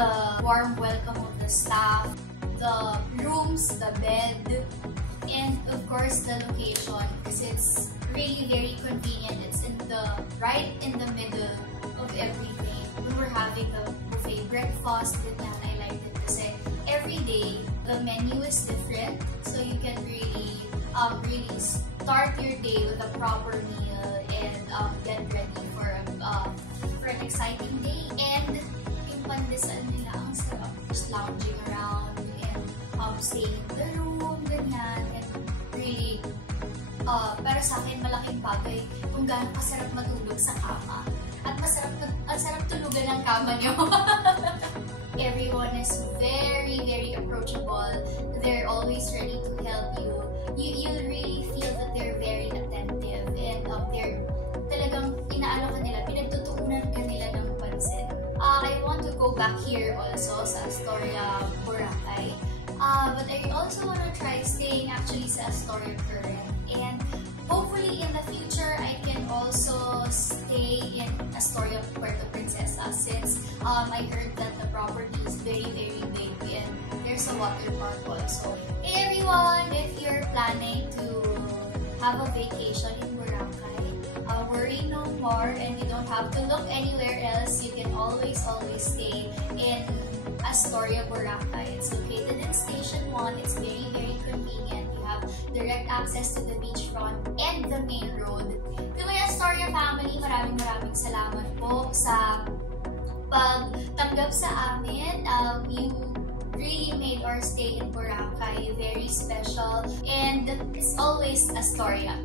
the warm welcome of the staff, the rooms, the bed, and of course the location, because it's really very convenient. It's right in the middle of everything. We were having the buffet breakfast with that. I liked it kasi every day the menu is different, so you can really start your day with a proper meal and get ready for an exciting day. And yung pandesal nila ang sarap, just lounging around and staying in the room, ganyan, and really pero sa akin malaking bagay kung gaano kasarap matulog sa kama at ang sarap tulugan ng kama niyo. Everyone is very, very approachable. They're always ready to help you. You'll really feel that they're very attentive and they're talagang inaano ka nila, pinagtutuunan ka nila ng pansin. I want to go back here also sa Astoria, Boracay. But I also want to try staying actually sa Astoria Current. And hopefully in the future, I can also stay in Astoria, Puerto Princesa, since I heard that the property is very, very big and there's a water park also. Hey everyone, if you're planning to have a vacation in Boracay, worry no more and you don't have to look anywhere else. You can always stay in Astoria, Boracay. It's located in Station 1. It's very, very convenient. You have direct access to the beachfront and the main road. To my Astoria family, maraming salamat po sa pagtanggap sa amin. You really made our stay in Boracay very special, and it's always Astoria.